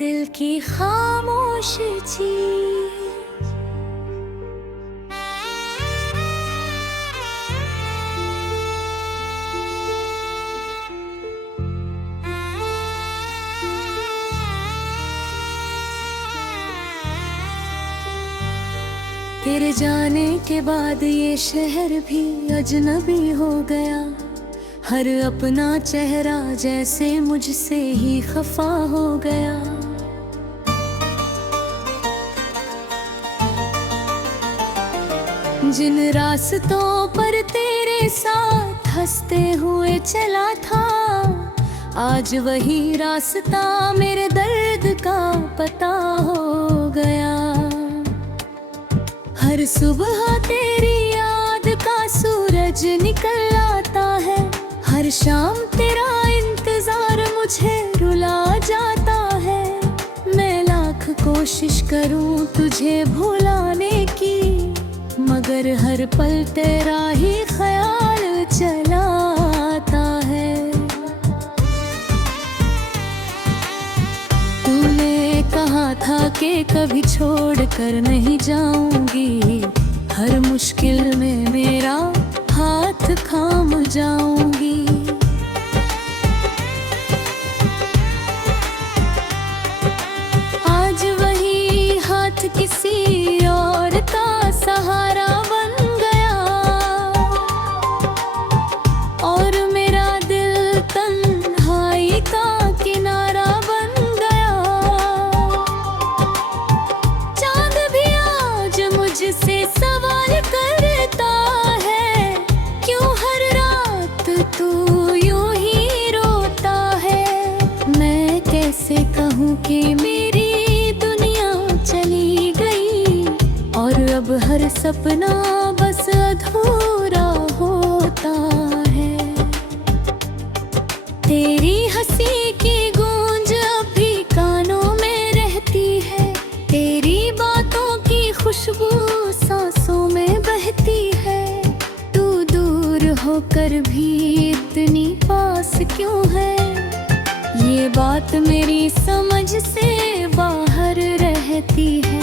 दिल की खामोश चीज। तेरे जाने के बाद ये शहर भी अजनबी हो गया। हर अपना चेहरा जैसे मुझसे ही खफा हो गया। जिन रास्तों पर तेरे साथ हंसते हुए चला था, आज वही रास्ता मेरे दर्द का पता हो गया। हर सुबह तेरी याद का सूरज निकल आता है, हर शाम तेरा इंतजार मुझे रुला जाता है। मैं लाख कोशिश करूं तुझे भुलाने की, मगर हर पल तेरा ही ख्याल चला आता है। तूने कहा था कि कभी छोड़ कर नहीं जाऊंगी, हर मुश्किल में मेरा हाथ थाम जाऊंगी। आज वही हाथ किसी और का सहारा बन गया, और मेरा दिल तन्हाई का किनारा बन गया। चांद भी आज मुझसे सवाल करता है, क्यों हर रात तू यूं ही रोता है। मैं कैसे कहूँ कि मेरी दुनिया चली गई, और अब हर सपना बस अधूरा होता है। तेरी हंसी की गूंज अब भी कानों में रहती है, तेरी बातों की खुशबू सांसों में बहती है। तू दूर होकर भी इतनी पास क्यों है, ये बात मेरी समझ से बाहर रहती है।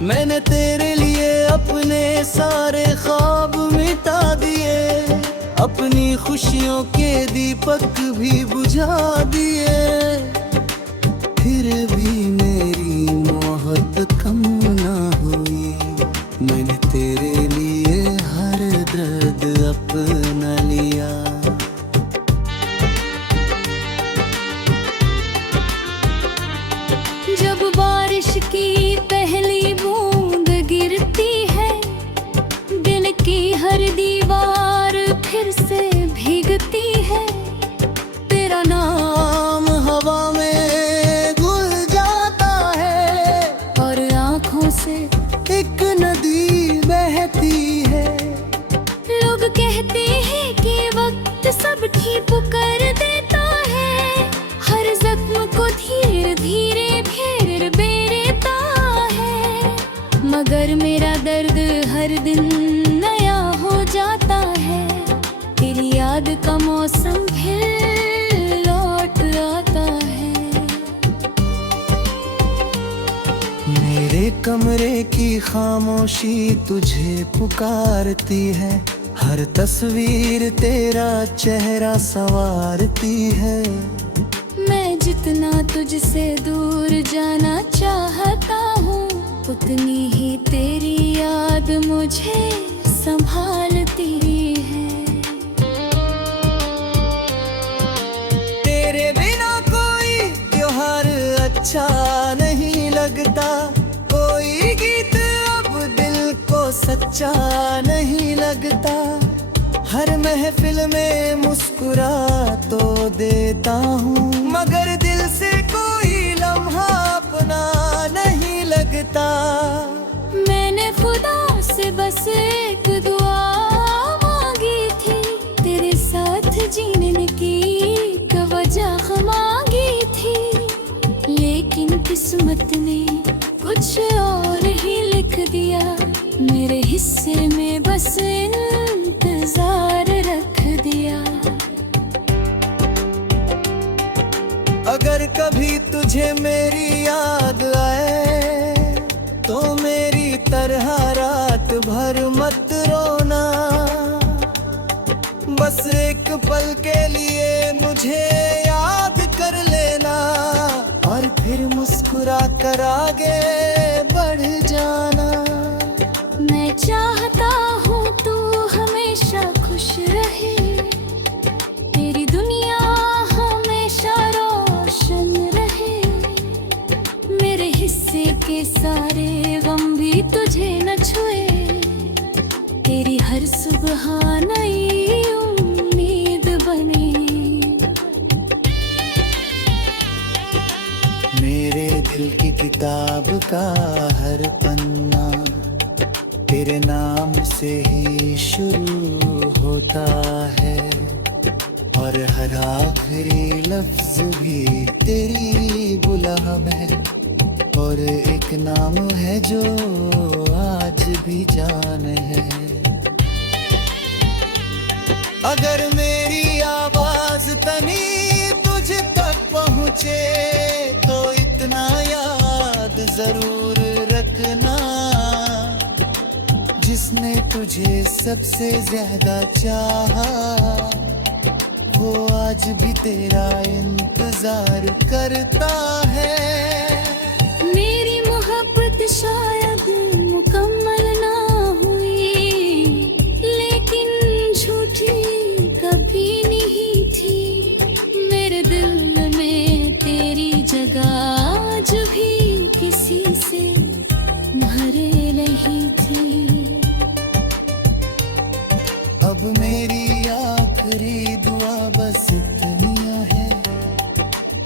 मैंने तेरे लिए अपने सारे ख्वाब मिटा दिए, अपनी खुशियों के दीपक भी बुझा दिए। फिर भी मेरी मोहब्बत कम ना हुई, मैंने तेरे लिए हर दर्द अपना लिया। जब बारिश की पहली बूंद गिरती है, दिल की हर दीवार फिर से भीगती है। तेरा नाम हवा में घुल जाता है, और आँखों से एक नदी बहती है। लोग कहते हैं कि वक्त सब ठीक कर देता है, हर जख्म को धीरे धीरे फिर बेरेता है। मगर मेरा दर्द हर दिन नया हो जाता है, तेरी याद का मौसम फिर लौट आता है। मेरे कमरे की खामोशी तुझे पुकारती है, हर तस्वीर तेरा चेहरा संवारती है। मैं जितना तुझसे दूर जाना चाहता हूँ, उतनी ही तेरी याद मुझे संभालती है। तेरे बिना कोई त्योहार अच्छा नहीं लगता, कोई गीत अब दिल को सच्चा नहीं लगता। हर महफिल में मुस्कुरा तो देता हूँ, मगर दिल से कोई लम्हा अपना नहीं लगता। मैंने खुदा से बस एक दुआ मांगी थी, तेरे साथ जीने की एक वजह मांगी थी। लेकिन किस्मत ने कुछ और ही लिख दिया, मेरे हिस्से में बस इंतजार रख दिया। कभी तुझे मेरी याद आए तो मेरी तरह रात भर मत रोना। बस एक पल के लिए मुझे याद कर लेना और फिर मुस्कुरा कर आगे बढ़ जाना। मैं चाहता हूँ तू हमेशा खुश रहे, तेरी दुनिया हमेशा रोशन रहे। मेरे हिस्से के सारे गम भी तुझे न छुए, तेरी हर सुबह नई उम्मीद बने। मेरे दिल की किताब का हर पन्ना तेरे नाम से ही शुरू होता है और हर आखिरी लफ्ज भी तेरी गुलाम है। और एक नाम है जो आज भी जान है। अगर मेरी आवाज तनी तुझ तक पहुँचे तो इतना याद जरूर रखना, जिसने तुझे सबसे ज्यादा चाहा वो आज भी तेरा इंतजार करता है। मेरी मोहब्बत शायद मुकम्मल ना हुई, लेकिन झूठी कभी नहीं थी। मेरे दिल में तेरी जगह आज भी किसी से भरे नहीं थी। अब मेरी आखिरी दुआ बस इतनी है,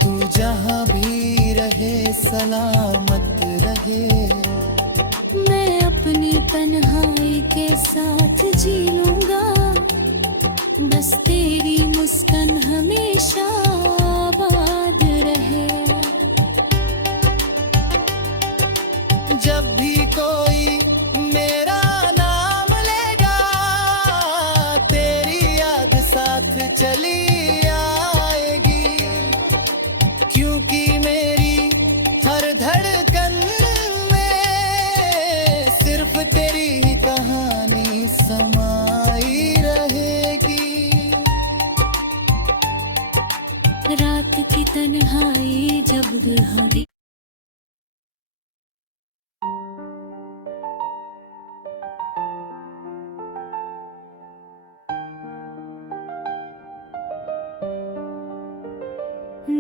तू जहाँ भी रहे सलामत रहे। मैं अपनी तन्हाई के साथ जी लूंगा, बस तेरी मुस्कान हमेशा आबाद रहे। जब भी कोई मेरा नाम लेगा तेरी याद साथ चली आएगी, क्योंकि मेरी हर धड़कन में सिर्फ तेरी ही कहानी समाई रहेगी। रात की तन्हाई जब गहरी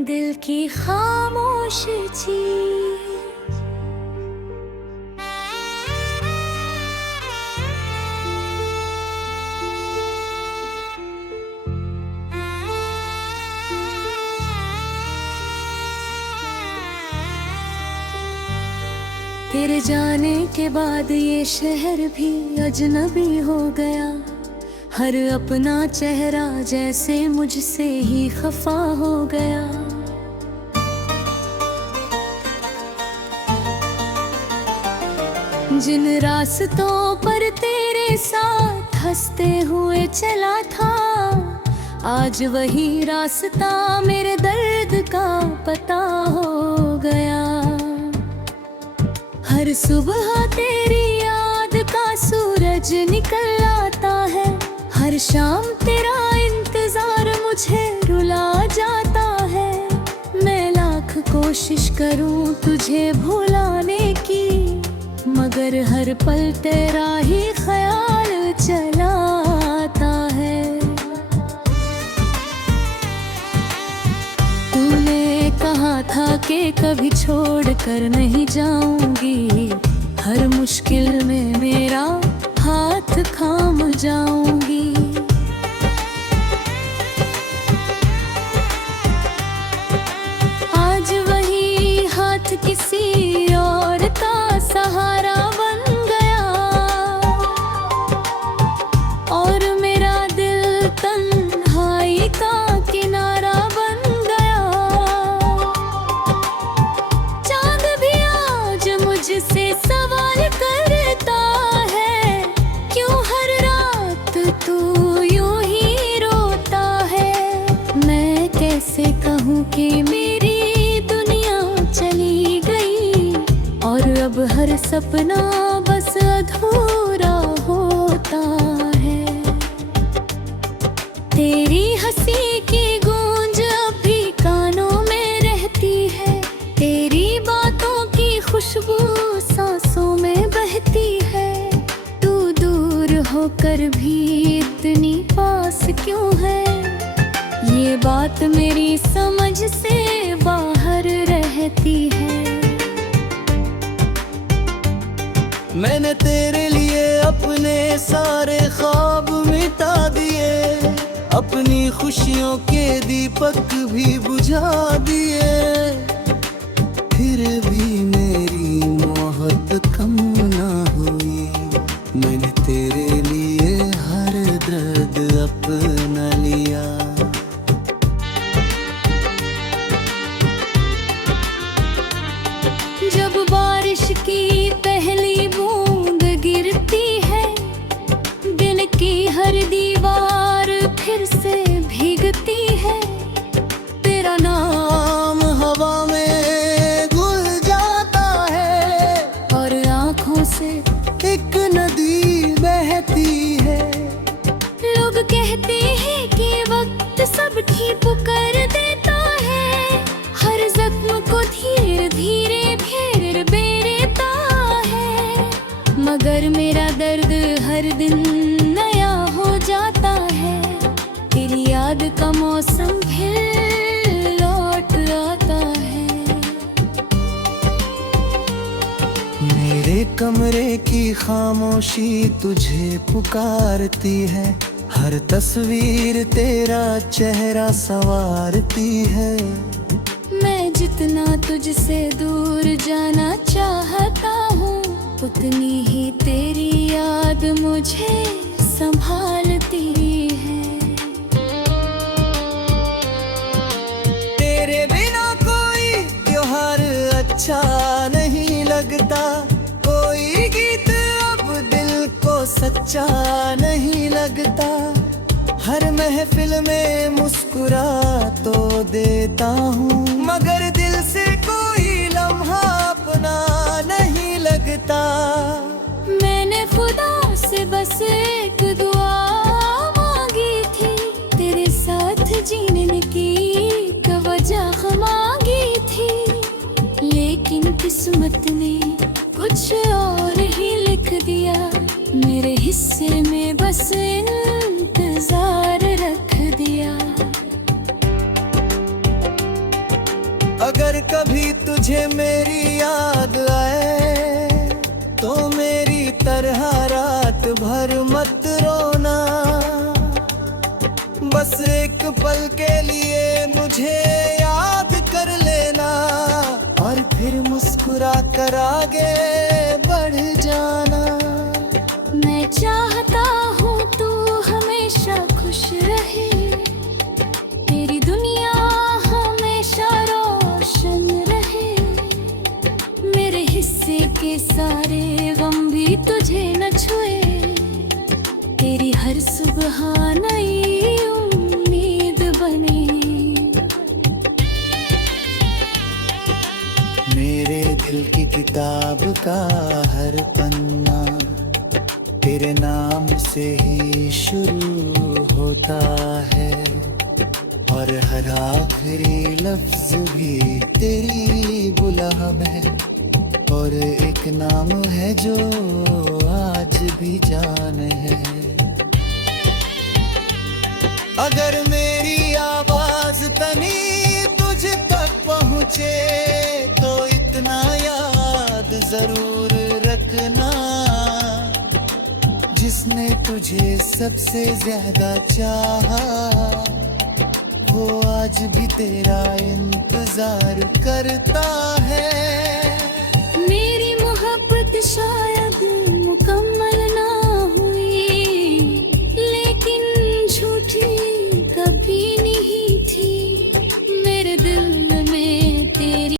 दिल की खामोश चीज तेरे जाने के बाद ये शहर भी अजनबी हो गया। हर अपना चेहरा जैसे मुझसे ही खफा हो गया। जिन रास्तों पर तेरे साथ हंसते हुए चला था, आज वही रास्ता मेरे दर्द का पता हो गया। हर सुबह तेरी याद का सूरज निकल आता है, हर शाम तेरा इंतजार मुझे रुला जाता है। मैं लाख कोशिश करूं तुझे भुलाने की, मगर हर पल तेरा ही ख्याल चला आता है। तूने कहा था कि कभी छोड़ कर नहीं जाऊंगी, हर मुश्किल में मेरा हाथ थाम जाऊंगी। आज वही हाथ किसी और का सहारा बन गया और मेरा दिल तन्हाई का किनारा बन गया। चांद भी आज मुझसे सवाल करता है, क्यों हर रात तू यूं ही रोता है। मैं कैसे कहूँ कि मेरी और सपना बस अधूरा होता है। तेरी हंसी की गूंज अभी कानों में रहती है, तेरी बातों की खुशबू सांसों में बहती है। तू दूर होकर भी इतनी पास क्यों है, ये बात मेरी समझ से बाहर रहती है। मैंने तेरे लिए अपने सारे ख्वाब मिटा दिए, अपनी खुशियों के दीपक भी बुझा दिए। फिर भी मेरी मोहब्बत कम ना हुई, मैंने तेरे लिए हर दर्द अपना लिया। जब बारिश की पहली बूंद गिरती है, दिल की हर दीवार फिर से भीगती है। तेरा नाम हवा में घुल जाता है और आँखों से एक नदी बहती है। लोग कहते हैं कि वक्त सब ठीक कर देता है, हर जख्म को धीरे धीरे फिर बेरेता है। मगर मेरा दर्द हर दिन नया हो जाता है, तेरी याद का मौसम फिर लौट आता है। मेरे कमरे की खामोशी तुझे पुकारती है, हर तस्वीर तेरा चेहरा संवारती है। मैं जितना तुझसे दूर जाना चाहता हूँ, उतनी ही तेरी याद मुझे संभालती है। तेरे बिना कोई त्योहार अच्छा नहीं लगता, कोई गीत अब दिल को सच्चा नहीं लगता। हर महफिल में मुस्कुरा तो देता हूँ, मगर दिल से कोई लम्हा अपना नहीं लगता। मैंने खुदा से बस एक दुआ मांगी थी, तेरे साथ जीने की एक वजह मांगी थी। लेकिन किस्मत ने कुछ और ही लिख दिया, मेरे हिस्से में बस इंतजार रख दिया। अगर कभी तुझे मेरी याद आए, तो मेरी तरह रात भर मत रोना। बस एक पल के लिए मुझे याद कर लेना, और फिर मुस्कुरा कर आगे बढ़ जाना। मैं चाहता हूँ तू हमेशा खुश रहे, तेरी दुनिया हमेशा रोशन रहे। मेरे हिस्से के सारे गम भी तुझे न छुए, तेरी हर सुबह नई उम्मीद बने। मेरे दिल की किताब का हर पन्ना तेरे नाम से ही शुरू होता है, और हर आखिरी लफ्ज भी तेरी गुलाम है। और एक नाम है जो आज भी जान है। अगर मेरी आवाज तनी तुझ तक पहुँचे, तो इतना याद जरूर रखना, जिसने तुझे सबसे ज्यादा चाहा, वो आज भी तेरा इंतजार करता